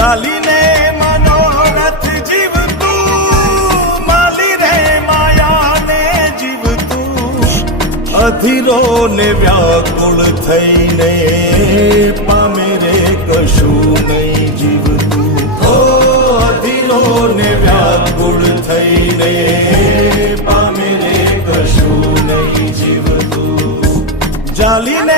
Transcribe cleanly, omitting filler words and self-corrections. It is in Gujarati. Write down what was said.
ચાલીને મનોરથ જીવતું, માલી રે માયાને જીવતું, અધીરો ને વ્યાકુળ થઈને પામે રે કશું નહીં જીવતું. ઓ અધીરો ને વ્યાકુળ થઈને પામે રે કશું નહીં જીવતું. ચાલીને